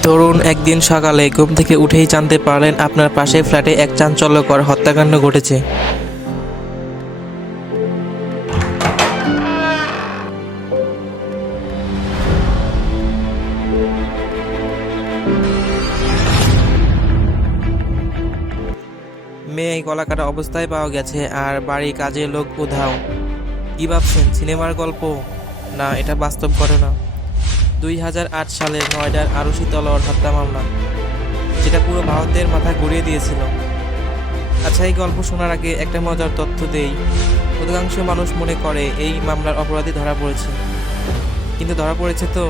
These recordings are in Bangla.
ধরুন একদিন সকালে ঘুম থেকে উঠেই জানতে পারলেন আপনার পাশের ফ্ল্যাটে এক চাঞ্চল্যকর হত্যাকাণ্ড ঘটেছে। মেয়ে গলা কাটা অবস্থায় পাওয়া গেছে আর বাড়ির কাজের লোক উধাও। কি ভাবছেন, সিনেমার গল্প? না, এটা বাস্তব ঘটনা। 2008 সালে নয়ডার আরুষি তলোয়ার হত্যা মামলা, যেটা পুরো ভারতের মাথা ঘুরিয়ে দিয়েছিল। আচ্ছা, এই গল্প শোনার আগে একটা মজার তথ্য দেই। অধিকাংশ মানুষ মনে করে এই মামলার অপরাধী ধরা পড়েছে, কিন্তু ধরা পড়েছে তো?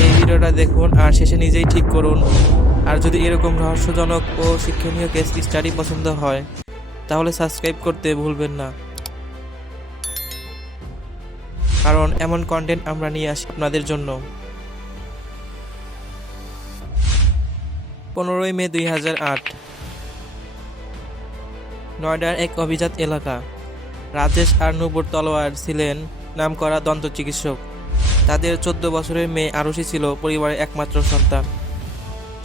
এই ভিডিওটা দেখুন আর শেষে নিজেই ঠিক করুন। আর যদি এরকম রহস্যজনক ও শিক্ষণীয় কেস স্টাডি পছন্দ হয়, তাহলে সাবস্ক্রাইব করতে ভুলবেন না, কারণ এমন কন্টেন্ট আমরা নিয়ে আসি আপনাদের জন্য। 15ই মে 2008, নয়ডার এক অভিজাত এলাকা। রাজেশ আর নূপুর তলোয়ার ছিলেন নামকরা দন্ত চিকিৎসক। তাদের 14 বছরের মেয়ে আরুষি ছিল পরিবারের একমাত্র সন্তান।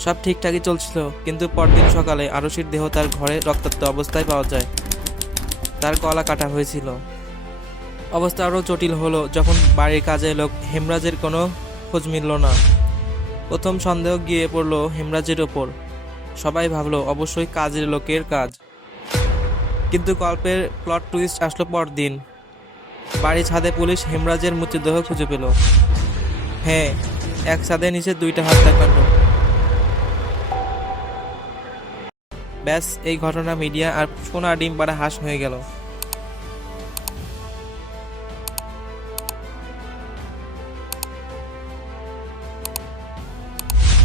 সব ঠিকঠাকই চলছিল, কিন্তু পরদিন সকালে আরুষির দেহ তার ঘরে রক্তাক্ত অবস্থায় পাওয়া যায়। তার গলা কাটা হয়েছিল। অবস্থা আরও জটিল হলো যখন বাড়ির কাজের লোক হেমরাজের কোনো খোঁজ মিলল না। প্রথম সন্দেহ গিয়ে পড়ল হেমরাজের ওপর। সবাই ভাবলো অবশ্যই কাজের লোকের কাজ, কিন্তু গল্পের প্লট টুইস্ট আসলো পরদিন। বাড়ির ছাদে পুলিশ হেমরাজের মৃতদেহ খুঁজে পেল। হ্যাঁ, এক ছাদের নিচে দুইটা হত্যাকাণ্ড। ব্যাস, এই ঘটনা মিডিয়া আর সোনা ডিম পাড়া হাঁস হয়ে গেল।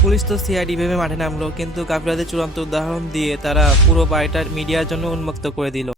পুলিশ তো সিআইডি ভেবে মাঠে নামলো, কিন্তু গাফিলতির চূড়ান্ত উদাহরণ দিয়ে তারা পুরো বাড়িটা মিডিয়ার জন্য উন্মুক্ত করে দিল।